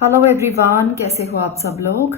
Hello everyone, कैसे हो आप सब लोग।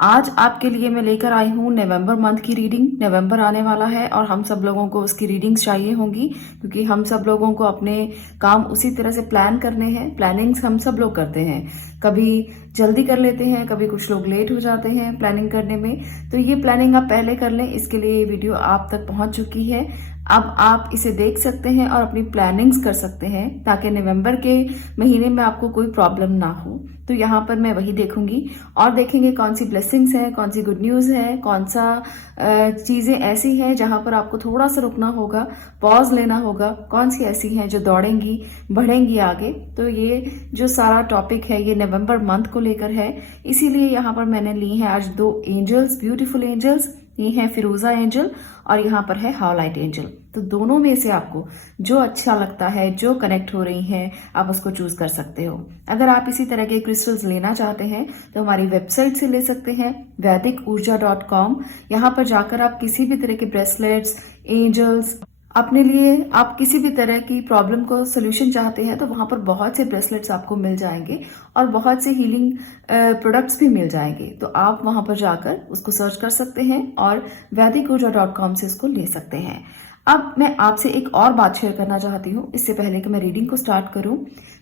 आज आपके लिए मैं लेकर आई हूँ नवंबर मंथ की रीडिंग। नवंबर आने वाला है और हम सब लोगों को उसकी रीडिंग्स चाहिए होंगी, क्योंकि हम सब लोगों को अपने काम उसी तरह से प्लान करने हैं। प्लानिंग्स हम सब लोग करते हैं, कभी जल्दी कर लेते हैं, कभी कुछ लोग लेट हो जाते हैं प्लानिंग करने में। तो ये प्लानिंग आप पहले कर लें, इसके लिए ये वीडियो आप तक पहुंच चुकी है। अब आप इसे देख सकते हैं और अपनी प्लानिंग्स कर सकते हैं, ताकि नवंबर के महीने में आपको कोई प्रॉब्लम ना हो। तो यहाँ पर मैं वही देखूंगी और देखेंगे कौन सी ब्लेसिंग्स है, कौन सी गुड न्यूज है, कौन सा चीजें ऐसी हैं जहां पर आपको थोड़ा सा रुकना होगा, पॉज लेना होगा, कौन सी ऐसी हैं जो दौड़ेंगी बढ़ेंगी आगे। तो ये जो सारा टॉपिक है ये नवंबर मंथ को लेकर है, इसीलिए यहाँ पर मैंने ली है आज दो एंजल्स, ब्यूटीफुल एंजल्स। ये है फिरोजा एंजल और यहाँ पर है हाउलाइट एंजल। तो दोनों में से आपको जो अच्छा लगता है, जो कनेक्ट हो रही हैं, आप उसको चूज कर सकते हो। अगर आप इसी तरह के क्रिस्टल्स लेना चाहते हैं तो हमारी वेबसाइट से ले सकते हैं, वैदिकऊर्जा.com। यहाँ पर जाकर आप किसी भी तरह के ब्रेसलेट्स, एंजल्स, अपने लिए आप किसी भी तरह की प्रॉब्लम को सोल्यूशन चाहते हैं तो वहां पर बहुत से ब्रेसलेट्स आपको मिल जाएंगे और बहुत से हीलिंग प्रोडक्ट्स भी मिल जाएंगे। तो आप वहां पर जाकर उसको सर्च कर सकते हैं और वैदिकऊर्जा.com से इसको ले सकते हैं। अब मैं आपसे एक और बात शेयर करना चाहती हूँ, इससे पहले कि मैं रीडिंग को स्टार्ट करूं।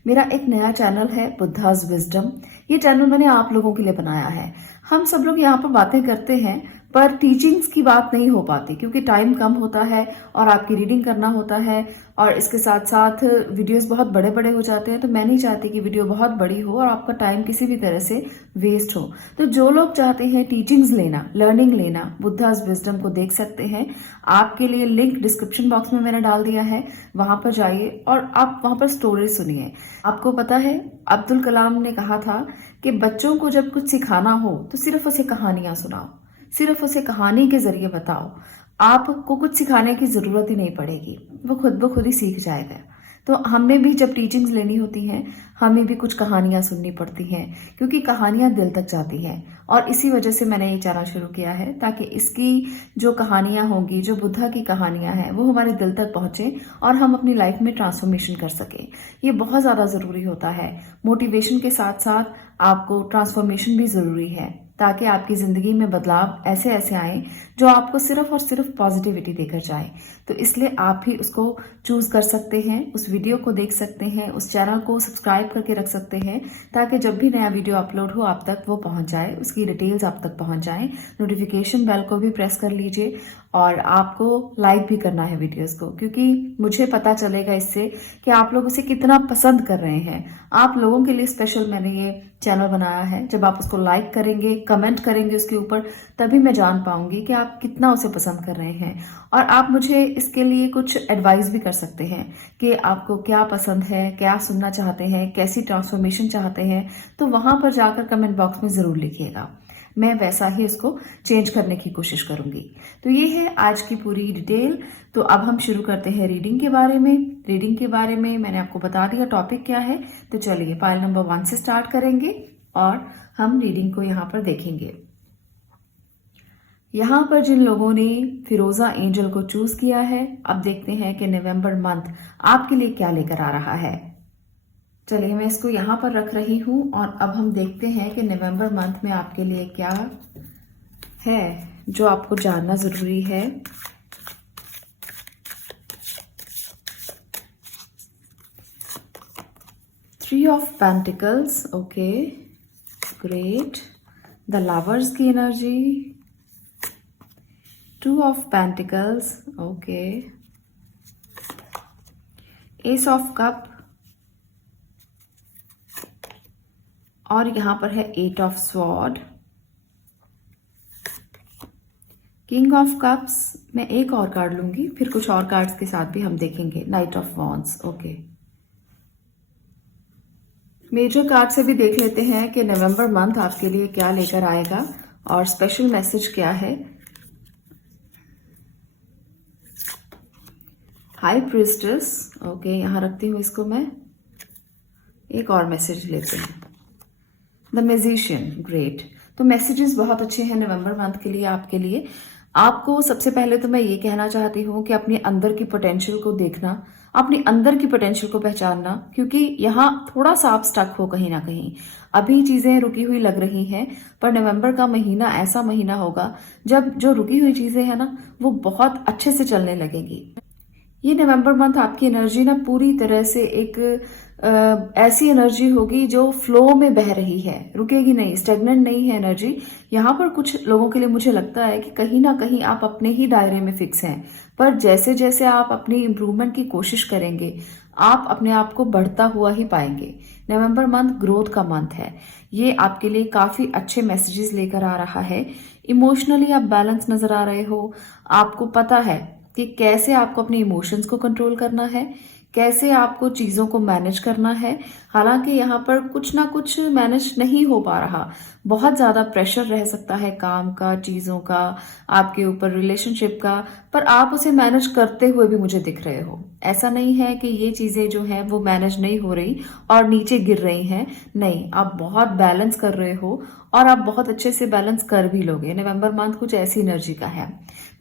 मेरा एक नया चैनल है बुद्धाज विजडम। ये चैनल मैंने आप लोगों के लिए बनाया है। हम सब लोग यहाँ पर बातें करते हैं पर टीचिंग्स की बात नहीं हो पाती, क्योंकि टाइम कम होता है और आपकी रीडिंग करना होता है और इसके साथ साथ वीडियोस बहुत बड़े बड़े हो जाते हैं। तो मैं नहीं चाहती कि वीडियो बहुत बड़ी हो और आपका टाइम किसी भी तरह से वेस्ट हो। तो जो लोग चाहते हैं टीचिंग्स लेना, लर्निंग लेना, बुद्धाज विजडम को देख सकते हैं। आपके लिए लिंक डिस्क्रिप्शन बॉक्स में मैंने डाल दिया है, वहां पर जाइए और आप वहां पर स्टोरी सुनिए। आपको पता है अब्दुल कलाम ने कहा था कि बच्चों को जब कुछ सिखाना हो तो सिर्फ उसे कहानियां सुनाओ, सिर्फ उसे कहानी के जरिए बताओ। आपको कुछ सिखाने की जरूरत ही नहीं पड़ेगी, वो खुद ही सीख जाएगा। तो हमें भी जब टीचिंग्स लेनी होती हैं, हमें भी कुछ कहानियां सुननी पड़ती हैं, क्योंकि कहानियां दिल तक जाती हैं। और इसी वजह से मैंने ये चैनल शुरू किया है, ताकि इसकी जो कहानियां होंगी, जो बुद्धा की कहानियां हैं, वो हमारे दिल तक पहुंचे और हम अपनी लाइफ में ट्रांसफॉर्मेशन कर सके। ये बहुत ज्यादा जरूरी होता है। मोटिवेशन के साथ साथ आपको ट्रांसफॉर्मेशन भी जरूरी है, ताकि आपकी जिंदगी में बदलाव ऐसे ऐसे आए जो आपको सिर्फ और सिर्फ पॉजिटिविटी देकर जाए। तो इसलिए आप भी उसको चूज कर सकते हैं, उस वीडियो को देख सकते हैं, उस चैनल को सब्सक्राइब करके रख सकते हैं, ताकि जब भी नया वीडियो अपलोड हो आप तक वो पहुंच जाए, उसकी डिटेल्स आप तक पहुंच जाए। नोटिफिकेशन बेल को भी प्रेस कर लीजिए और आपको लाइक भी करना है वीडियोस को, क्योंकि मुझे पता चलेगा इससे कि आप लोग उसे कितना पसंद कर रहे हैं। आप लोगों के लिए स्पेशल मैंने ये चैनल बनाया है। जब आप उसको लाइक करेंगे, कमेंट करेंगे उसके ऊपर, तभी मैं जान पाऊंगी कि आप कितना उसे पसंद कर रहे हैं। और आप मुझे इसके लिए कुछ एडवाइस भी कर सकते हैं कि आपको क्या पसंद है, क्या सुनना चाहते हैं, कैसी ट्रांसफॉर्मेशन चाहते हैं। तो वहां पर जाकर कमेंट बॉक्स में जरूर लिखिएगा, मैं वैसा ही इसको चेंज करने की कोशिश करूंगी। तो ये है आज की पूरी डिटेल। तो अब हम शुरू करते हैं रीडिंग के बारे में। रीडिंग के बारे में मैंने आपको बता दिया टॉपिक क्या है। तो चलिए पाइल नंबर 1 से स्टार्ट करेंगे और हम रीडिंग को यहाँ पर देखेंगे। यहाँ पर जिन लोगों ने फिरोजा एंजल को चूज किया है, अब देखते हैं कि नवंबर मंथ आपके लिए क्या लेकर आ रहा है। चलिए मैं इसको यहाँ पर रख रही हूँ और अब हम देखते हैं कि नवंबर मंथ में आपके लिए क्या है जो आपको जानना जरूरी है। Three of pentacles, okay great. The lovers की एनर्जी, two of pentacles, okay. Ace of cup और यहां पर है 8 of sword. King of cups, मैं एक और कार्ड लूंगी, फिर कुछ और कार्ड्स के साथ भी हम देखेंगे। Knight of wands, okay. Major card से भी देख लेते हैं कि नवंबर मंथ आपके लिए क्या लेकर आएगा और स्पेशल मैसेज क्या है। हाई प्रिस्टेस, ओके, यहां रखती हूं इसको मैं। एक और मैसेज लेते हैं। The magician, great. तो मैसेजेस बहुत अच्छे हैं नवंबर मंथ के लिए आपके लिए। आपको सबसे पहले तो मैं ये कहना चाहती हूँ कि अपने अंदर की पोटेंशियल को देखना, अपने अंदर की पोटेंशियल को पहचानना, क्योंकि यहाँ थोड़ा सा आप स्टक हो कहीं ना कहीं, अभी चीजें रुकी हुई लग रही हैं, पर नवंबर का महीना ऐसा महीना होगा जब जो रुकी हुई चीजें हैं ना वो बहुत अच्छे से चलने लगेंगी। ये नवंबर मंथ आपकी एनर्जी ना पूरी तरह से एक ऐसी एनर्जी होगी जो फ्लो में बह रही है, रुकेगी नहीं, स्टेगनेंट नहीं है एनर्जी। यहाँ पर कुछ लोगों के लिए मुझे लगता है कि कहीं ना कहीं आप अपने ही दायरे में फिक्स हैं, पर जैसे जैसे आप अपनी इम्प्रूवमेंट की कोशिश करेंगे आप अपने आप को बढ़ता हुआ ही पाएंगे। नवंबर मंथ ग्रोथ का मंथ है, ये आपके लिए काफी अच्छे मैसेजेस लेकर आ रहा है। इमोशनली आप बैलेंस नजर आ रहे हो, आपको पता है कि कैसे आपको अपने इमोशंस को कंट्रोल करना है, कैसे आपको चीजों को मैनेज करना है। हालांकि यहाँ पर कुछ ना कुछ मैनेज नहीं हो पा रहा, बहुत ज्यादा प्रेशर रह सकता है काम का, चीजों का, आपके ऊपर रिलेशनशिप का, पर आप उसे मैनेज करते हुए भी मुझे दिख रहे हो। ऐसा नहीं है कि ये चीजें जो है वो मैनेज नहीं हो रही और नीचे गिर रही हैं, नहीं, आप बहुत बैलेंस कर रहे हो और आप बहुत अच्छे से बैलेंस कर भी लोगे। नवंबर मंथ कुछ ऐसी एनर्जी का है।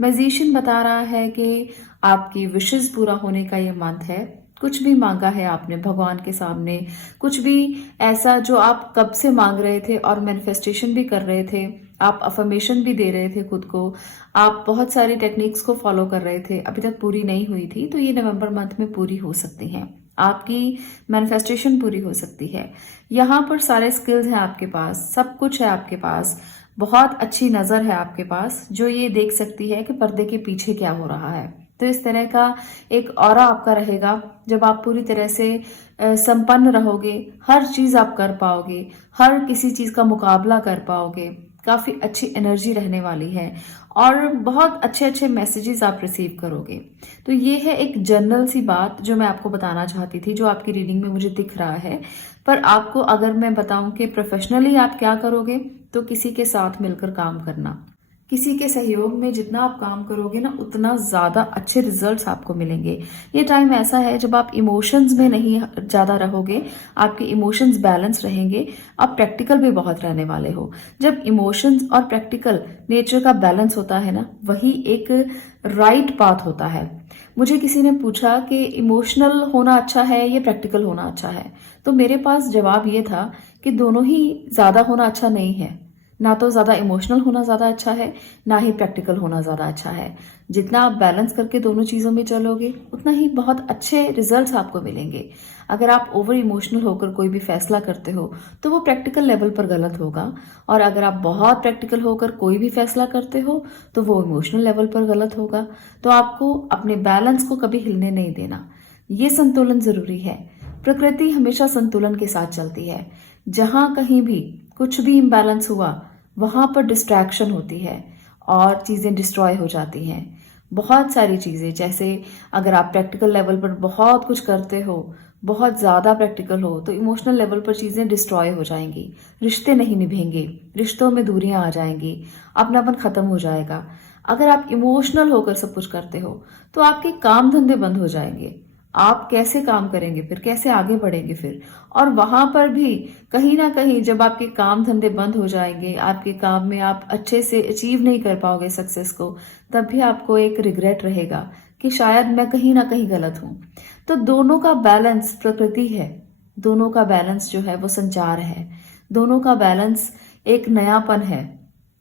मैजिशियन बता रहा है कि आपकी विशेस पूरा होने का ये मंथ है। कुछ भी मांगा है आपने भगवान के सामने, कुछ भी ऐसा जो आप कब से मांग रहे थे और मैनिफेस्टेशन भी कर रहे थे, आप अफर्मेशन भी दे रहे थे खुद को, आप बहुत सारी टेक्निक्स को फॉलो कर रहे थे, अभी तक पूरी नहीं हुई थी, तो ये नवंबर मंथ में पूरी हो सकती हैं। आपकी मैनिफेस्टेशन पूरी हो सकती है। यहाँ पर सारे स्किल्स हैं आपके पास, सब कुछ है आपके पास, बहुत अच्छी नजर है आपके पास जो ये देख सकती है कि पर्दे के पीछे क्या हो रहा है। तो इस तरह का एक ऑरा आपका रहेगा जब आप पूरी तरह से संपन्न रहोगे, हर चीज आप कर पाओगे, हर किसी चीज का मुकाबला कर पाओगे, काफी अच्छी एनर्जी रहने वाली है और बहुत अच्छे अच्छे मैसेजेस आप रिसीव करोगे। तो ये है एक जनरल सी बात जो मैं आपको बताना चाहती थी, जो आपकी रीडिंग में मुझे दिख रहा है। पर आपको अगर मैं बताऊं कि प्रोफेशनली आप क्या करोगे, तो किसी के साथ मिलकर काम करना, किसी के सहयोग में जितना आप काम करोगे ना उतना ज्यादा अच्छे रिजल्ट्स आपको मिलेंगे। ये टाइम ऐसा है जब आप इमोशंस में नहीं ज्यादा रहोगे, आपके इमोशंस बैलेंस रहेंगे, आप प्रैक्टिकल भी बहुत रहने वाले हो। जब इमोशंस और प्रैक्टिकल नेचर का बैलेंस होता है ना, वही एक राइट पाथ होता है। मुझे किसी ने पूछा कि इमोशनल होना अच्छा है या प्रैक्टिकल होना अच्छा है, तो मेरे पास जवाब ये था कि दोनों ही ज्यादा होना अच्छा नहीं है। ना तो ज्यादा इमोशनल होना ज्यादा अच्छा है, ना ही प्रैक्टिकल होना ज्यादा अच्छा है। जितना आप बैलेंस करके दोनों चीजों में चलोगे उतना ही बहुत अच्छे रिजल्ट्स आपको मिलेंगे। अगर आप ओवर इमोशनल होकर कोई भी फैसला करते हो तो वो प्रैक्टिकल लेवल पर गलत होगा, और अगर आप बहुत प्रैक्टिकल होकर कोई भी फैसला करते हो तो वो इमोशनल लेवल पर गलत होगा। तो आपको अपने बैलेंस को कभी हिलने नहीं देना, ये संतुलन जरूरी है। प्रकृति हमेशा संतुलन के साथ चलती है। जहां कहीं भी कुछ भी इम्बैलेंस हुआ वहां पर डिस्ट्रैक्शन होती है और चीजें डिस्ट्रॉय हो जाती हैं। बहुत सारी चीजें, जैसे अगर आप प्रैक्टिकल लेवल पर बहुत कुछ करते हो, बहुत ज्यादा प्रैक्टिकल हो, तो इमोशनल लेवल पर चीजें डिस्ट्रॉय हो जाएंगी, रिश्ते नहीं निभेंगे, रिश्तों में दूरियां आ जाएंगी, अपनापन खत्म हो जाएगा। अगर आप इमोशनल होकर सब कुछ करते हो तो आपके काम धंधे बंद हो जाएंगे, आप कैसे काम करेंगे फिर, कैसे आगे बढ़ेंगे फिर। और वहां पर भी कहीं ना कहीं जब आपके काम धंधे बंद हो जाएंगे, आपके काम में आप अच्छे से अचीव नहीं कर पाओगे सक्सेस को, तब भी आपको एक रिग्रेट रहेगा कि शायद मैं कहीं ना कहीं गलत हूं। तो दोनों का बैलेंस प्रकृति है, दोनों का बैलेंस जो है वो संचार है, दोनों का बैलेंस एक नयापन है।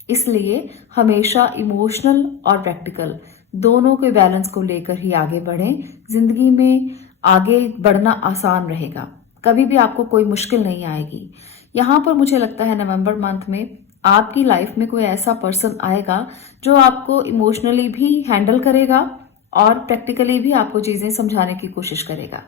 इसलिए हमेशा इमोशनल और प्रैक्टिकल दोनों के बैलेंस को लेकर ही आगे बढ़ें। जिंदगी में आगे बढ़ना आसान रहेगा, कभी भी आपको कोई मुश्किल नहीं आएगी। यहाँ पर मुझे लगता है नवंबर मंथ में आपकी लाइफ में कोई ऐसा पर्सन आएगा जो आपको इमोशनली भी हैंडल करेगा और प्रैक्टिकली भी आपको चीजें समझाने की कोशिश करेगा।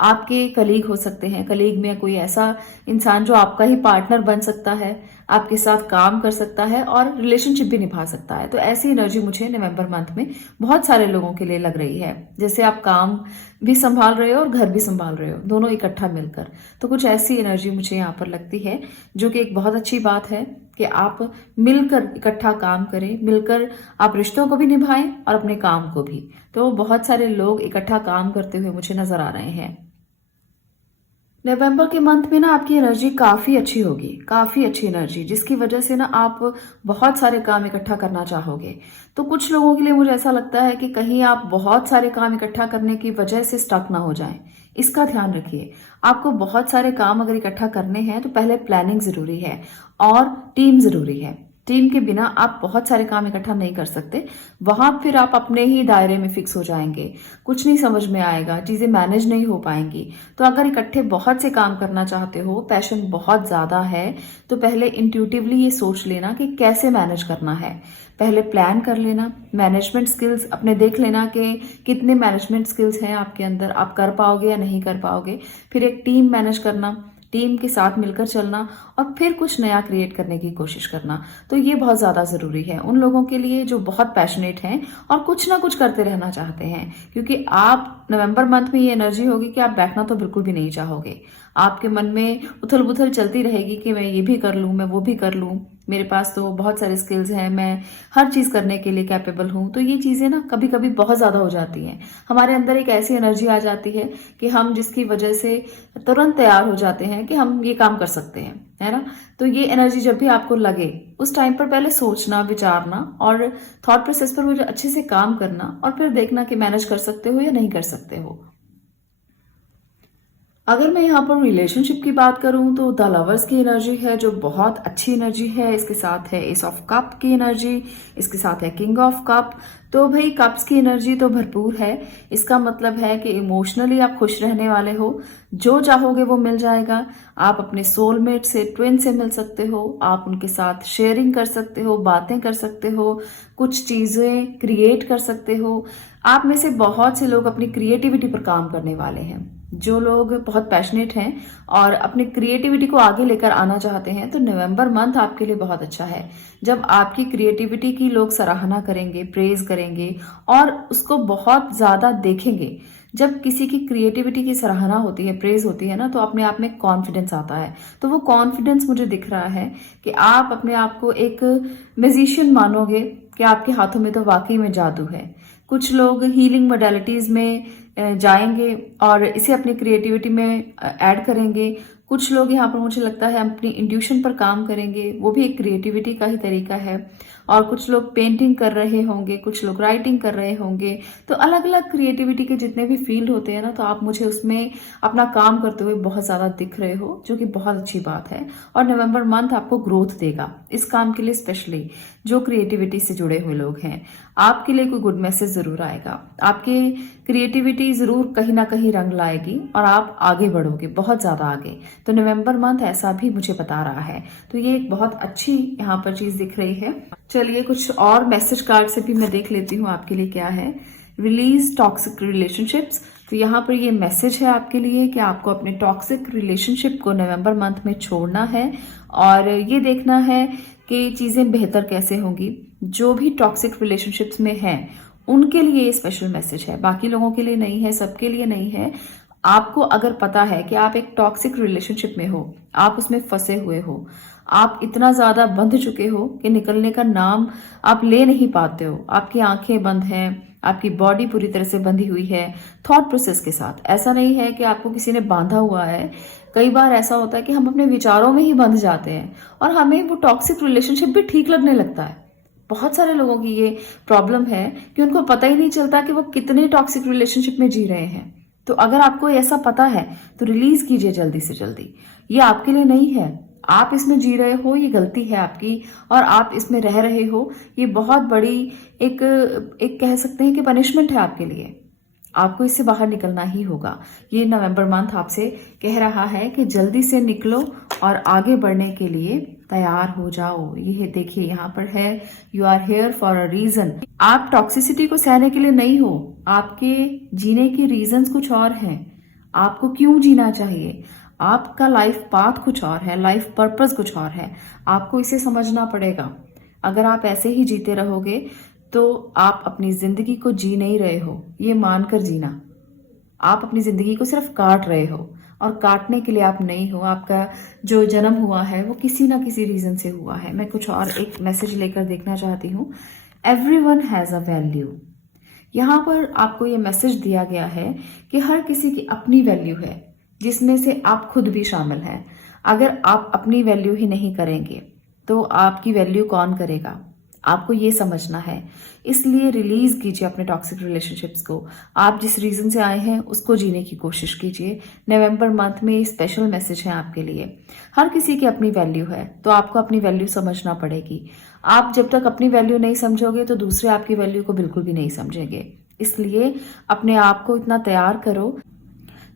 आपके कलीग हो सकते हैं, कलीग में कोई ऐसा इंसान जो आपका ही पार्टनर बन सकता है, आपके साथ काम कर सकता है और रिलेशनशिप भी निभा सकता है। तो ऐसी एनर्जी मुझे नवंबर मंथ में बहुत सारे लोगों के लिए लग रही है, जैसे आप काम भी संभाल रहे हो और घर भी संभाल रहे हो, दोनों इकट्ठा मिलकर। तो कुछ ऐसी एनर्जी मुझे यहाँ पर लगती है, जो कि एक बहुत अच्छी बात है कि आप मिलकर इकट्ठा काम करें, मिलकर आप रिश्तों को भी निभाएं और अपने काम को भी। तो बहुत सारे लोग इकट्ठा काम करते हुए मुझे नजर आ रहे हैं। नवंबर के मंथ में ना आपकी एनर्जी काफ़ी अच्छी होगी, काफ़ी अच्छी एनर्जी, जिसकी वजह से ना आप बहुत सारे काम इकट्ठा करना चाहोगे। तो कुछ लोगों के लिए मुझे ऐसा लगता है कि कहीं आप बहुत सारे काम इकट्ठा करने की वजह से स्टक ना हो जाएं। इसका ध्यान रखिए। आपको बहुत सारे काम अगर इकट्ठा करने हैं तो पहले प्लानिंग ज़रूरी है और टीम ज़रूरी है। टीम के बिना आप बहुत सारे काम इकट्ठा नहीं कर सकते। वहां फिर आप अपने ही दायरे में फिक्स हो जाएंगे, कुछ नहीं समझ में आएगा, चीजें मैनेज नहीं हो पाएंगी। तो अगर इकट्ठे बहुत से काम करना चाहते हो, पैशन बहुत ज्यादा है, तो पहले इंट्यूटिवली ये सोच लेना कि कैसे मैनेज करना है। पहले प्लान कर लेना, मैनेजमेंट स्किल्स अपने देख लेना कि कितने मैनेजमेंट स्किल्स हैं आपके अंदर, आप कर पाओगे या नहीं कर पाओगे। फिर एक टीम मैनेज करना, टीम के साथ मिलकर चलना और फिर कुछ नया क्रिएट करने की कोशिश करना। तो ये बहुत ज़्यादा ज़रूरी है उन लोगों के लिए जो बहुत पैशनेट हैं और कुछ ना कुछ करते रहना चाहते हैं, क्योंकि आप नवंबर मंथ में ये एनर्जी होगी कि आप बैठना तो बिल्कुल भी नहीं चाहोगे। आपके मन में उथल पुथल चलती रहेगी कि मैं ये भी कर लूँ, मैं वो भी कर लूँ, मेरे पास तो बहुत सारे स्किल्स हैं, मैं हर चीज़ करने के लिए कैपेबल हूँ। तो ये चीज़ें ना कभी कभी बहुत ज़्यादा हो जाती हैं। हमारे अंदर एक ऐसी एनर्जी आ जाती है कि हम जिसकी वजह से तुरंत तैयार हो जाते हैं कि हम ये काम कर सकते हैं, है ना। तो ये एनर्जी जब भी आपको लगे उस टाइम पर पहले सोचना, विचारना और थॉट प्रोसेस पर मुझे अच्छे से काम करना और फिर देखना कि मैनेज कर सकते हो या नहीं कर सकते हो। अगर मैं यहाँ पर रिलेशनशिप की बात करूँ तो द लवर्स की एनर्जी है जो बहुत अच्छी एनर्जी है। इसके साथ है एस ऑफ कप की एनर्जी, इसके साथ है किंग ऑफ कप। तो भाई कप्स की एनर्जी तो भरपूर है। इसका मतलब है कि इमोशनली आप खुश रहने वाले हो, जो चाहोगे वो मिल जाएगा। आप अपने सोलमेट से, ट्विन से मिल सकते हो, आप उनके साथ शेयरिंग कर सकते हो, बातें कर सकते हो, कुछ चीजें क्रिएट कर सकते हो। आप में से बहुत से लोग अपनी क्रिएटिविटी पर काम करने वाले हैं। जो लोग बहुत पैशनेट हैं और अपनी क्रिएटिविटी को आगे लेकर आना चाहते हैं, तो नवंबर मंथ आपके लिए बहुत अच्छा है। जब आपकी क्रिएटिविटी की लोग सराहना करेंगे, प्रेज करेंगे और उसको बहुत ज्यादा देखेंगे। जब किसी की क्रिएटिविटी की सराहना होती है, प्रेज होती है ना, तो अपने आप में कॉन्फिडेंस आता है। तो वो कॉन्फिडेंस मुझे दिख रहा है कि आप अपने आप को एक म्यूजिशियन मानोगे कि आपके हाथों में तो वाकई में जादू है। कुछ लोग हीलिंग मोडालिटीज में जाएंगे और इसे अपनी क्रिएटिविटी में ऐड करेंगे। कुछ लोग यहाँ पर मुझे लगता है अपनी इंट्यूशन पर काम करेंगे, वो भी एक क्रिएटिविटी का ही तरीका है। और कुछ लोग पेंटिंग कर रहे होंगे, कुछ लोग राइटिंग कर रहे होंगे। तो अलग अलग क्रिएटिविटी के जितने भी फील्ड होते हैं ना, तो आप मुझे उसमें अपना काम करते हुए बहुत ज़्यादा दिख रहे हो, जो कि बहुत अच्छी बात है। और नवंबर मंथ आपको ग्रोथ देगा इस काम के लिए, स्पेशली जो क्रिएटिविटी से जुड़े हुए लोग हैं। आपके लिए कोई गुड मैसेज जरूर आएगा, आपके क्रिएटिविटी जरूर कहीं ना कहीं रंग लाएगी और आप आगे बढ़ोगे, बहुत ज्यादा आगे। तो नवंबर मंथ ऐसा भी मुझे बता रहा है। तो ये एक बहुत अच्छी यहाँ पर चीज दिख रही है। चलिए कुछ और मैसेज कार्ड से भी मैं देख लेती हूँ आपके लिए क्या है। Release toxic relationships. तो यहाँ पर ये मैसेज है आपके लिए कि आपको अपने टॉक्सिक रिलेशनशिप को नवंबर मंथ में छोड़ना है और ये देखना है कि चीजें बेहतर कैसे होंगी। जो भी टॉक्सिक रिलेशनशिप्स में हैं उनके लिए ये स्पेशल मैसेज है, बाकी लोगों के लिए नहीं है, सबके लिए नहीं है। आपको अगर पता है कि आप एक टॉक्सिक रिलेशनशिप में हो, आप उसमें फंसे हुए हो, आप इतना ज्यादा बंध चुके हो कि निकलने का नाम आप ले नहीं पाते हो, आपकी आंखें बंद हैं, आपकी बॉडी पूरी तरह से बंधी हुई है थॉट प्रोसेस के साथ। ऐसा नहीं है कि आपको किसी ने बांधा हुआ है। कई बार ऐसा होता है कि हम अपने विचारों में ही बंध जाते हैं और हमें वो टॉक्सिक रिलेशनशिप भी ठीक लगने लगता है। बहुत सारे लोगों की ये प्रॉब्लम है कि उनको पता ही नहीं चलता कि वो कितने टॉक्सिक रिलेशनशिप में जी रहे हैं। तो अगर आपको ऐसा पता है तो रिलीज कीजिए जल्दी से जल्दी। ये आपके लिए नहीं है, आप इसमें जी रहे हो, ये गलती है आपकी और आप इसमें रह रहे हो। ये बहुत बड़ी एक एक कह सकते हैं कि पनिशमेंट है आपके लिए। आपको इससे बाहर निकलना ही होगा। ये नवंबर मंथ आपसे कह रहा है कि जल्दी से निकलो और आगे बढ़ने के लिए तैयार हो जाओ। ये देखिए यहाँ पर है, you are here for a reason. आप टॉक्सिसिटी को सहने के लिए नहीं हो, आपके जीने की रीजंस कुछ और हैं। आपको क्यों जीना चाहिए, आपका लाइफ पाथ कुछ और है, लाइफ पर्पस कुछ और है। आपको इसे समझना पड़ेगा। अगर आप ऐसे ही जीते रहोगे तो आप अपनी जिंदगी को जी नहीं रहे हो, ये मानकर जीना। आप अपनी जिंदगी को सिर्फ काट रहे हो और काटने के लिए आप नहीं हो। आपका जो जन्म हुआ है वो किसी ना किसी रीजन से हुआ है। मैं कुछ और एक मैसेज लेकर देखना चाहती हूँ। Everyone has a value. यहाँ पर आपको ये मैसेज दिया गया है कि हर किसी की अपनी वैल्यू है। जिसमें से आप खुद भी शामिल हैं। अगर आप अपनी वैल्यू ही नहीं करेंगे तो आपकी वैल्यू कौन करेगा, आपको ये समझना है। इसलिए रिलीज कीजिए अपने टॉक्सिक रिलेशनशिप्स को। आप जिस रीजन से आए हैं उसको जीने की कोशिश कीजिए। नवंबर मंथ में स्पेशल मैसेज है आपके लिए। हर किसी की अपनी वैल्यू है, तो आपको अपनी वैल्यू समझना पड़ेगी। आप जब तक अपनी वैल्यू नहीं समझोगे तो दूसरे आपकी वैल्यू को बिल्कुल भी नहीं समझेंगे। इसलिए अपने आप को इतना तैयार करो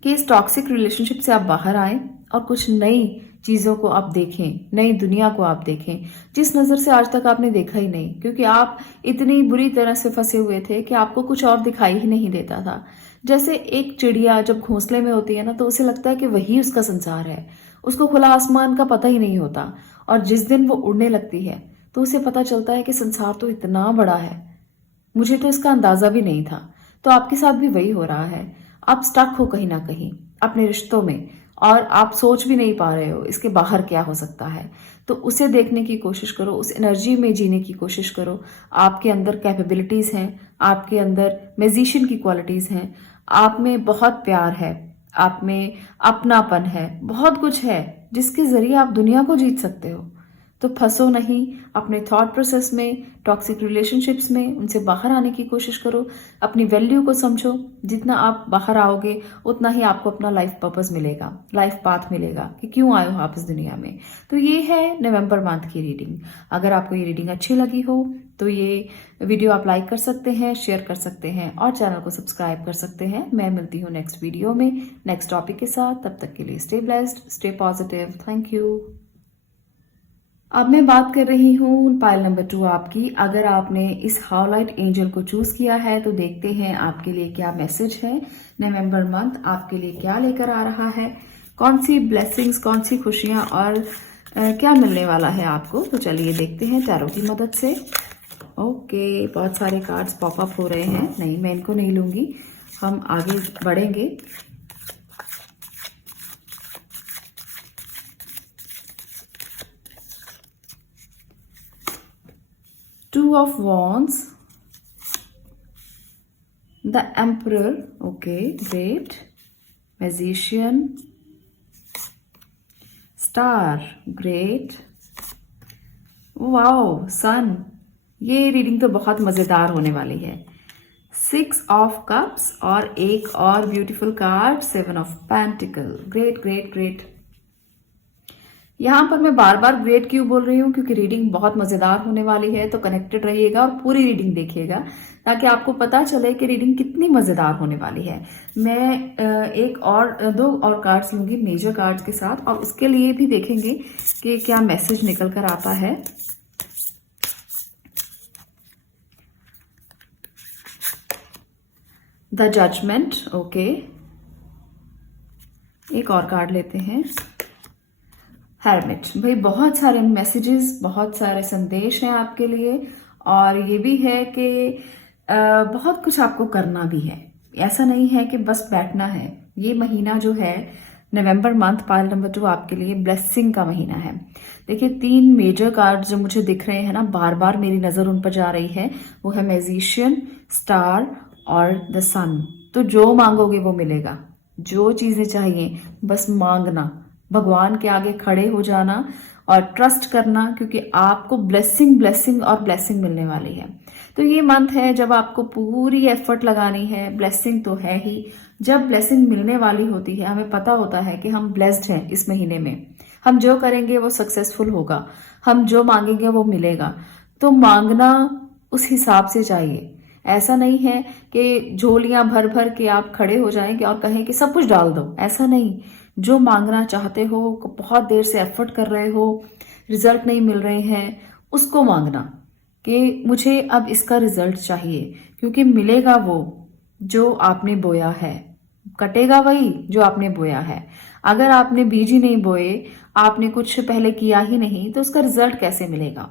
कि इस टॉक्सिक रिलेशनशिप से आप बाहर आए और कुछ नई चीज़ों को आप देखें, नई दुनिया को आप देखें जिस नज़र से आज तक आपने देखा ही नहीं, क्योंकि आप इतनी बुरी तरह से फंसे हुए थे कि आपको कुछ और दिखाई ही नहीं देता था। जैसे एक चिड़िया जब घोंसले में होती है ना, तो उसे लगता है कि वही उसका संसार है, उसको खुला आसमान का पता ही नहीं होता। और जिस दिन वो उड़ने लगती है तो उसे पता चलता है कि संसार तो इतना बड़ा है, मुझे तो इसका अंदाजा भी नहीं था। तो आपके साथ भी वही हो रहा है। आप स्टक हो कहीं ना कहीं अपने रिश्तों में और आप सोच भी नहीं पा रहे हो इसके बाहर क्या हो सकता है। तो उसे देखने की कोशिश करो, उस एनर्जी में जीने की कोशिश करो। आपके अंदर कैपेबिलिटीज हैं, आपके अंदर मैजिशियन की क्वालिटीज हैं, आप में बहुत प्यार है, आप में अपनापन है, बहुत कुछ है जिसके जरिए आप दुनिया को जीत सकते हो। तो फंसो नहीं अपने थॉट प्रोसेस में, टॉक्सिक रिलेशनशिप्स में, उनसे बाहर आने की कोशिश करो। अपनी वैल्यू को समझो। जितना आप बाहर आओगे उतना ही आपको अपना लाइफ पर्पस मिलेगा, लाइफ पाथ मिलेगा कि क्यों आए हो आप इस दुनिया में। तो ये है नवंबर मंथ की रीडिंग। अगर आपको ये रीडिंग अच्छी लगी हो तो ये वीडियो आप लाइक कर सकते हैं, शेयर कर सकते हैं और चैनल को सब्सक्राइब कर सकते हैं। मैं मिलती हूँ नेक्स्ट वीडियो में नेक्स्ट टॉपिक के साथ। तब तक के लिए stay blessed, stay positive. Thank you. अब मैं बात कर रही हूँ पाइल नंबर 2 आपकी। अगर आपने इस हाउलाइट एंजल को चूज किया है तो देखते हैं आपके लिए क्या मैसेज है। नवंबर मंथ आपके लिए क्या लेकर आ रहा है, कौन सी ब्लेसिंग्स, कौन सी खुशियां और क्या मिलने वाला है आपको। तो चलिए देखते हैं टैरो की मदद से। ओके, बहुत सारे कार्ड्स पॉपअप हो रहे हैं। नहीं, मैं इनको नहीं लूंगी, हम आगे बढ़ेंगे। Two of Wands, the Emperor, okay, great, Magician, Star, great, wow, Sun। ये रीडिंग तो बहुत मजेदार होने वाली है। 6 ऑफ कप्स और एक और beautiful card 7 of pentacle. Great great great. यहाँ पर मैं बार बार ग्रेट क्यों बोल रही हूँ, क्योंकि रीडिंग बहुत मजेदार होने वाली है। तो कनेक्टेड रहिएगा और पूरी रीडिंग देखिएगा ताकि आपको पता चले कि रीडिंग कितनी मजेदार होने वाली है। मैं दो और कार्ड्स लूंगी मेजर कार्ड्स के साथ और उसके लिए भी देखेंगे कि क्या मैसेज निकल कर आता है। द जजमेंट, ओके, एक और कार्ड लेते हैं। हेरमिट। भाई बहुत सारे मैसेजेस, बहुत सारे संदेश हैं आपके लिए और ये भी है कि बहुत कुछ आपको करना भी है। ऐसा नहीं है कि बस बैठना है। ये महीना जो है नवंबर मंथ, पाइल नंबर 2 आपके लिए ब्लेसिंग का महीना है। देखिए 3 मेजर कार्ड जो मुझे दिख रहे हैं ना, बार बार मेरी नजर उन पर जा रही है। वो है मैजिशियन, स्टार और द सन। तो जो मांगोगे वो मिलेगा। जो चीजें चाहिए बस मांगना, भगवान के आगे खड़े हो जाना और ट्रस्ट करना, क्योंकि आपको ब्लेसिंग ब्लेसिंग और ब्लेसिंग मिलने वाली है। तो ये मंथ है जब आपको पूरी एफर्ट लगानी है। ब्लेसिंग तो है ही। जब ब्लेसिंग मिलने वाली होती है हमें पता होता है कि हम ब्लेस्ड हैं इस महीने में। हम जो करेंगे वो सक्सेसफुल होगा, हम जो मांगेंगे वो मिलेगा। तो मांगना उस हिसाब से चाहिए। ऐसा नहीं है कि झोलियां भर भर के आप खड़े हो जाएंगे और कहें कि सब कुछ डाल दो। ऐसा नहीं। जो मांगना चाहते हो, बहुत देर से एफर्ट कर रहे हो, रिजल्ट नहीं मिल रहे हैं, उसको मांगना कि मुझे अब इसका रिजल्ट चाहिए, क्योंकि मिलेगा वो जो आपने बोया है, कटेगा वही जो आपने बोया है। अगर आपने बीज ही नहीं बोए, आपने कुछ पहले किया ही नहीं, तो उसका रिजल्ट कैसे मिलेगा।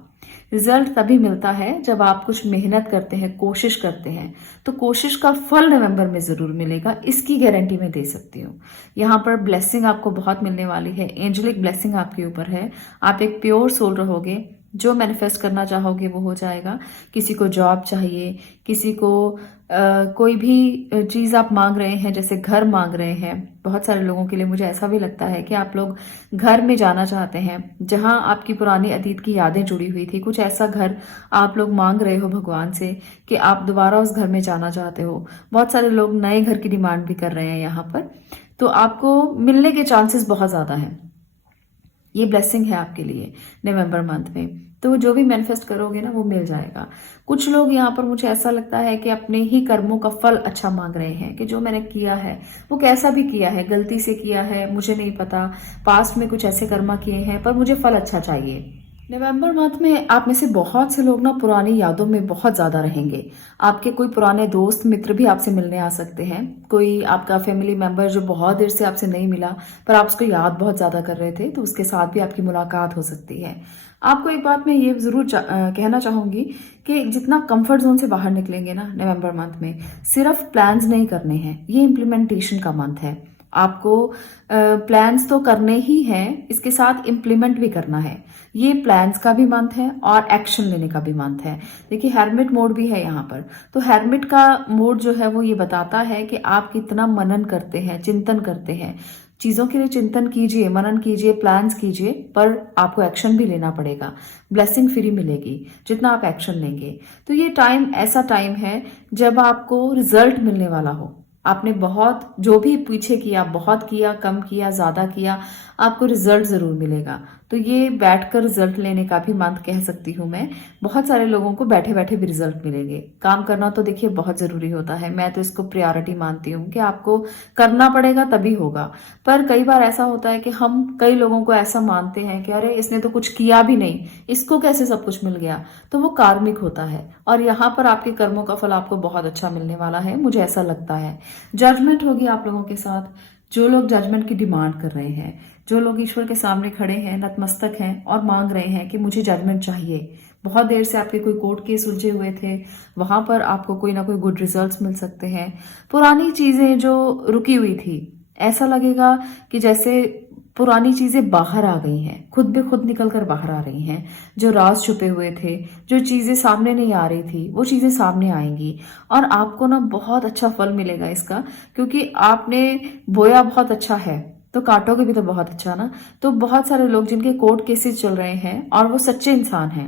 रिजल्ट तभी मिलता है जब आप कुछ मेहनत करते हैं, कोशिश करते हैं। तो कोशिश का फल नवंबर में जरूर मिलेगा, इसकी गारंटी मैं दे सकती हूँ। यहाँ पर ब्लेसिंग आपको बहुत मिलने वाली है। एंजेलिक ब्लेसिंग आपके ऊपर है। आप एक प्योर सोल रहोगे, जो मैनिफेस्ट करना चाहोगे वो हो जाएगा। किसी को जॉब चाहिए, किसी को कोई भी चीज़ आप मांग रहे हैं, जैसे घर मांग रहे हैं। बहुत सारे लोगों के लिए मुझे ऐसा भी लगता है कि आप लोग घर में जाना चाहते हैं जहां आपकी पुरानी अतीत की यादें जुड़ी हुई थी। कुछ ऐसा घर आप लोग मांग रहे हो भगवान से कि आप दोबारा उस घर में जाना चाहते हो। बहुत सारे लोग नए घर की डिमांड भी कर रहे हैं यहाँ पर, तो आपको मिलने के चांसेस बहुत ज़्यादा हैं। ये ब्लेसिंग है आपके लिए नवंबर मंथ में। तो जो भी मैनिफेस्ट करोगे ना वो मिल जाएगा। कुछ लोग यहाँ पर मुझे ऐसा लगता है कि अपने ही कर्मों का फल अच्छा मांग रहे हैं कि जो मैंने किया है वो कैसा भी किया है, गलती से किया है मुझे नहीं पता, पास्ट में कुछ ऐसे कर्मा किए हैं पर मुझे फल अच्छा चाहिए। नवंबर मंथ में आप में से बहुत से लोग ना पुरानी यादों में बहुत ज्यादा रहेंगे। आपके कोई पुराने दोस्त मित्र भी आपसे मिलने आ सकते हैं। कोई आपका फैमिली मेंबर जो बहुत देर से आपसे नहीं मिला पर आप उसको याद बहुत ज्यादा कर रहे थे, तो उसके साथ भी आपकी मुलाकात हो सकती है। आपको एक बात मैं ये जरूर कहना चाहूंगी कि जितना कंफर्ट जोन से बाहर निकलेंगे ना नवंबर मंथ में, सिर्फ प्लान्स नहीं करने हैं, ये इम्प्लीमेंटेशन का मंथ है। आपको प्लान्स तो करने ही हैं, इसके साथ इम्प्लीमेंट भी करना है। ये प्लान्स का भी मंथ है और एक्शन लेने का भी मंथ है। देखिए हेरमिट मोड भी है यहाँ पर, तो हेरमिट का मोड जो है वो ये बताता है कि आप कितना मनन करते हैं, चिंतन करते हैं। चीजों के लिए चिंतन कीजिए, मनन कीजिए, प्लान्स कीजिए, पर आपको एक्शन भी लेना पड़ेगा। ब्लेसिंग फ्री मिलेगी जितना आप एक्शन लेंगे। तो ये टाइम ऐसा टाइम है जब आपको रिजल्ट मिलने वाला हो। आपने बहुत जो भी पीछे किया, बहुत किया, कम किया, ज्यादा किया, आपको रिजल्ट जरूर मिलेगा। तो ये बैठकर रिजल्ट लेने का भी मंथ कह सकती हूँ मैं। बहुत सारे लोगों को बैठे बैठे भी रिजल्ट मिलेंगे। काम करना तो देखिए बहुत जरूरी होता है, मैं तो इसको प्रायोरिटी मानती हूँ कि आपको करना पड़ेगा तभी होगा। पर कई बार ऐसा होता है कि हम कई लोगों को ऐसा मानते हैं कि अरे इसने तो कुछ किया भी नहीं, इसको कैसे सब कुछ मिल गया, तो वो कार्मिक होता है। और यहाँ पर आपके कर्मों का फल आपको बहुत अच्छा मिलने वाला है, मुझे ऐसा लगता है। जजमेंट होगी आप लोगों के साथ। जो लोग जजमेंट की डिमांड कर रहे हैं, जो लोग ईश्वर के सामने खड़े हैं, नतमस्तक हैं और मांग रहे हैं कि मुझे जजमेंट चाहिए, बहुत देर से आपके कोई कोर्ट केस उलझे हुए थे, वहां पर आपको कोई ना कोई गुड रिजल्ट्स मिल सकते हैं। पुरानी चीजें जो रुकी हुई थी, ऐसा लगेगा कि जैसे पुरानी चीजें बाहर आ गई हैं, खुद भी खुद निकल कर बाहर आ रही हैं। जो राज छुपे हुए थे, जो चीजें सामने नहीं आ रही थी, वो चीजें सामने आएंगी और आपको ना बहुत अच्छा फल मिलेगा इसका, क्योंकि आपने बोया बहुत अच्छा है तो काटोगे भी तो बहुत अच्छा ना। तो बहुत सारे लोग जिनके कोर्ट केसेस चल रहे हैं और वो सच्चे इंसान हैं,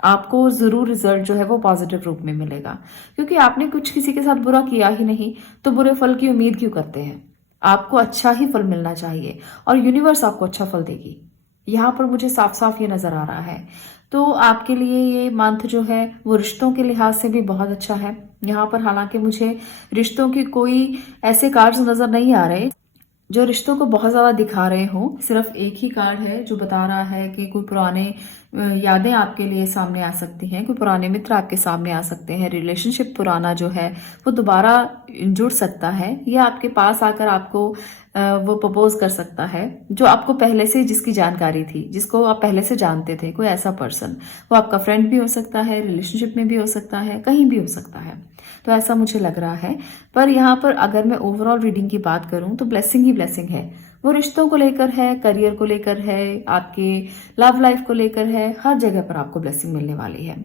आपको जरूर रिजल्ट जो है वो पॉजिटिव रूप में मिलेगा, क्योंकि आपने कुछ किसी के साथ बुरा किया ही नहीं, तो बुरे फल की उम्मीद क्यों करते हैं। आपको अच्छा ही फल मिलना चाहिए और यूनिवर्स आपको अच्छा फल देगी। यहाँ पर मुझे साफ साफ ये नजर आ रहा है। तो आपके लिए ये मंथ जो है वो रिश्तों के लिहाज से भी बहुत अच्छा है। यहाँ पर हालांकि मुझे रिश्तों की कोई ऐसे कार्ड्स नजर नहीं आ रहे जो रिश्तों को बहुत ज्यादा दिखा रहे हो। सिर्फ एक ही कार्ड है जो बता रहा है कि कोई पुराने यादें आपके लिए सामने आ सकती हैं, कोई पुराने मित्र आपके सामने आ सकते हैं, रिलेशनशिप पुराना जो है वो दोबारा जुड़ सकता है, या आपके पास आकर आपको वो प्रपोज कर सकता है जो आपको पहले से जिसकी जानकारी थी, जिसको आप पहले से जानते थे, कोई ऐसा पर्सन। वो आपका फ्रेंड भी हो सकता है, रिलेशनशिप में भी हो सकता है, कहीं भी हो सकता है। तो ऐसा मुझे लग रहा है। पर यहाँ पर अगर मैं ओवरऑल रीडिंग की बात करूं तो ब्लेसिंग ही ब्लेसिंग है। वो रिश्तों को लेकर है, करियर को लेकर है, आपके लव लाइफ को लेकर है, हर जगह पर आपको ब्लेसिंग मिलने वाली है।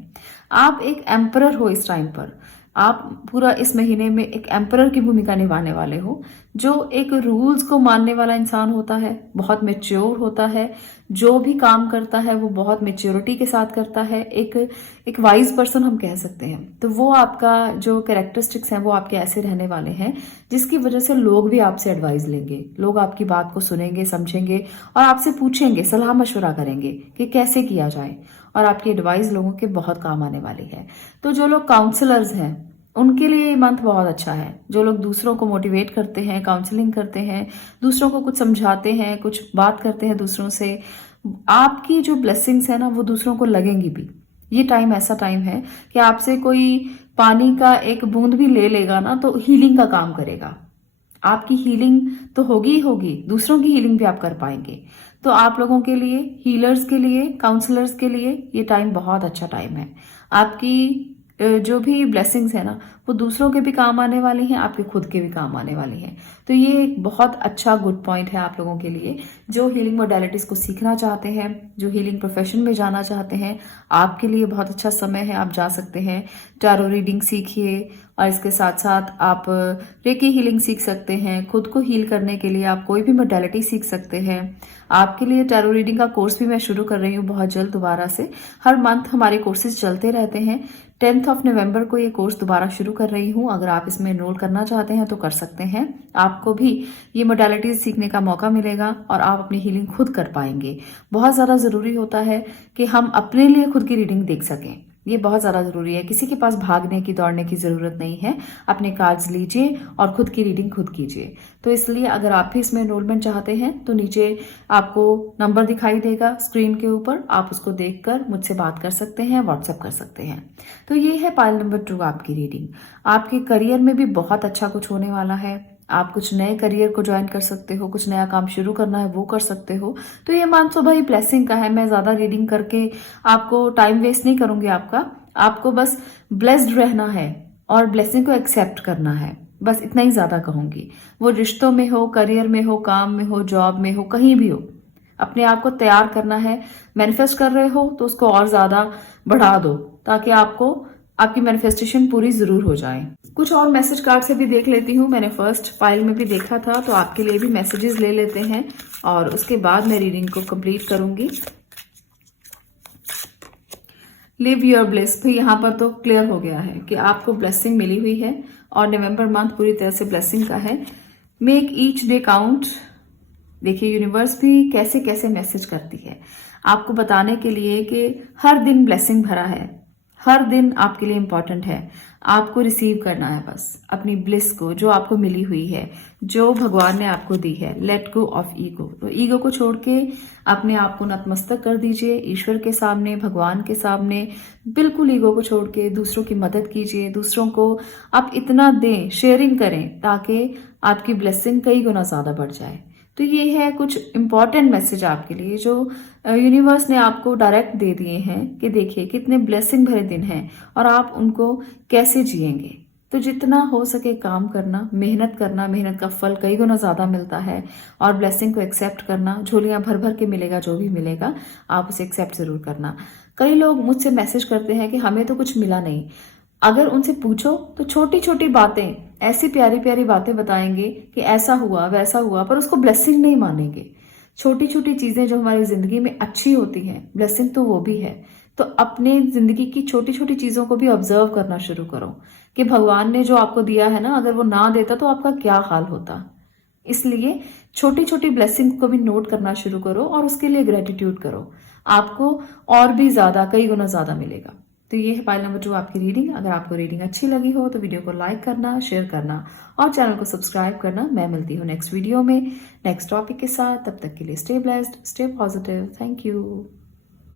आप एक एम्परर हो इस टाइम पर। आप पूरा इस महीने में एक एम्परर की भूमिका निभाने वाले हो, जो एक रूल्स को मानने वाला इंसान होता है, बहुत होता है, जो भी काम करता है वो बहुत मेच्योरिटी के साथ करता है, एक वाइज पर्सन हम कह सकते हैं। तो वो आपका जो कैरेक्टरिस्टिक्स हैं वो आपके ऐसे रहने वाले हैं जिसकी वजह से लोग भी आपसे एडवाइस लेंगे, लोग आपकी बात को सुनेंगे, समझेंगे और आपसे पूछेंगे, सलाह मशवरा करेंगे कि कैसे किया जाए, और आपकी एडवाइस लोगों के बहुत काम आने वाली है। तो जो लोग काउंसलर्स हैं उनके लिए ये मंथ बहुत अच्छा है। जो लोग दूसरों को मोटिवेट करते हैं, काउंसलिंग करते हैं, दूसरों को कुछ समझाते हैं, कुछ बात करते हैं दूसरों से, आपकी जो ब्लेसिंग्स है ना वो दूसरों को लगेंगी भी। ये टाइम ऐसा टाइम है कि आपसे कोई पानी का एक बूंद भी ले लेगा ना तो हीलिंग का काम करेगा। आपकी हीलिंग तो होगी ही होगी, दूसरों की हीलिंग भी आप कर पाएंगे। तो आप लोगों के लिए, हीलर्स के लिए, काउंसलर्स के लिए ये टाइम बहुत अच्छा टाइम है। आपकी जो भी ब्लेसिंग्स है ना, वो दूसरों के भी काम आने वाली हैं, आपके खुद के भी काम आने वाली हैं। तो ये एक बहुत अच्छा गुड पॉइंट है आप लोगों के लिए जो हीलिंग मोडालिटीज को सीखना चाहते हैं, जो हीलिंग प्रोफेशन में जाना चाहते हैं। आपके लिए बहुत अच्छा समय है, आप जा सकते हैं। टैरो रीडिंग सीखिए और इसके साथ साथ आप रेकी हीलिंग सीख सकते हैं। खुद को हील करने के लिए आप कोई भी मोडालिटी सीख सकते हैं। आपके लिए टैरो रीडिंग का कोर्स भी मैं शुरू कर रही हूँ बहुत जल्द दोबारा से। हर मंथ हमारे कोर्सेज चलते रहते हैं। 10 नवंबर को ये कोर्स दोबारा शुरू कर रही हूँ। अगर आप इसमें एनरोल करना चाहते हैं तो कर सकते हैं। आपको भी ये मोडालिटीज सीखने का मौका मिलेगा और आप अपनी हीलिंग खुद कर पाएंगे। बहुत ज़्यादा ज़रूरी होता है कि हम अपने लिए खुद की रीडिंग देख सकें। ये बहुत ज़्यादा ज़रूरी है। किसी के पास भागने की दौड़ने की ज़रूरत नहीं है। अपने कार्ड्स लीजिए और खुद की रीडिंग खुद कीजिए। तो इसलिए अगर आप भी इसमें एनरोलमेंट चाहते हैं तो नीचे आपको नंबर दिखाई देगा स्क्रीन के ऊपर, आप उसको देखकर मुझसे बात कर सकते हैं, व्हाट्सएप कर सकते हैं। तो ये है पाइल नंबर 2 आपकी रीडिंग। आपके करियर में भी बहुत अच्छा कुछ होने वाला है। आप कुछ नए करियर को ज्वाइन कर सकते हो, कुछ नया काम शुरू करना है वो कर सकते हो। तो ये मान सो भाई ब्लेसिंग का है। मैं ज्यादा रीडिंग करके आपको टाइम वेस्ट नहीं करूंगी आपका। आपको बस ब्लेस्ड रहना है और ब्लेसिंग को एक्सेप्ट करना है, बस इतना ही ज्यादा कहूंगी। वो रिश्तों में हो, करियर में हो, काम में हो, जॉब में हो, कहीं भी हो, अपने आप को तैयार करना है। मैनिफेस्ट कर रहे हो तो उसको और ज्यादा बढ़ा दो ताकि आपको आपकी मैनिफेस्टेशन पूरी जरूर हो जाए। कुछ और मैसेज कार्ड से भी देख लेती हूँ। मैंने फर्स्ट फाइल में भी देखा था, तो आपके लिए भी मैसेजेस ले लेते हैं और उसके बाद मैं रीडिंग को कंप्लीट करूंगी। Live your bless. भाई यहाँ पर तो क्लियर हो गया है कि आपको ब्लेसिंग मिली हुई है और नवंबर मंथ पूरी तरह से ब्लेसिंग का है। Make each day count. देखिए यूनिवर्स भी कैसे कैसे मैसेज करती है आपको बताने के लिए कि हर दिन ब्लेसिंग भरा है, हर दिन आपके लिए इंपॉर्टेंट है। आपको रिसीव करना है बस अपनी ब्लिस को जो आपको मिली हुई है, जो भगवान ने आपको दी है। Let go of ego. तो ईगो को छोड़ के अपने आप को नतमस्तक कर दीजिए ईश्वर के सामने, भगवान के सामने। बिल्कुल ईगो को छोड़ के दूसरों की मदद कीजिए, दूसरों को आप इतना दें, शेयरिंग करें ताकि आपकी ब्लेसिंग कई गुना ज्यादा बढ़ जाए। तो ये है कुछ इंपॉर्टेंट मैसेज आपके लिए जो यूनिवर्स ने आपको डायरेक्ट दे दिए हैं कि देखिए कितने ब्लेसिंग भरे दिन हैं और आप उनको कैसे जिएंगे। तो जितना हो सके काम करना, मेहनत करना, मेहनत का फल कई गुना ज्यादा मिलता है। और ब्लेसिंग को एक्सेप्ट करना, झोलियां भर भर के मिलेगा, जो भी मिलेगा आप उसे एक्सेप्ट जरूर करना। कई लोग मुझसे मैसेज करते हैं कि हमें तो कुछ मिला नहीं। अगर उनसे पूछो तो छोटी छोटी बातें, ऐसी प्यारी प्यारी बातें बताएंगे कि ऐसा हुआ वैसा हुआ, पर उसको ब्लेसिंग नहीं मानेंगे। छोटी छोटी चीजें जो हमारी जिंदगी में अच्छी होती हैं, ब्लेसिंग तो वो भी है। तो अपने जिंदगी की छोटी छोटी चीजों को भी ऑब्जर्व करना शुरू करो कि भगवान ने जो आपको दिया है ना, अगर वो ना देता तो आपका क्या हाल होता। इसलिए छोटी छोटी ब्लेसिंग को भी नोट करना शुरू करो और उसके लिए ग्रेटिट्यूड करो। आपको और भी ज्यादा, कई गुना ज्यादा मिलेगा। तो ये है पाइल नंबर 2 आपकी रीडिंग। अगर आपको रीडिंग अच्छी लगी हो तो वीडियो को लाइक करना, शेयर करना और चैनल को सब्सक्राइब करना। मैं मिलती हूँ नेक्स्ट वीडियो में नेक्स्ट टॉपिक के साथ। तब तक के लिए stay blessed, stay positive. Thank you.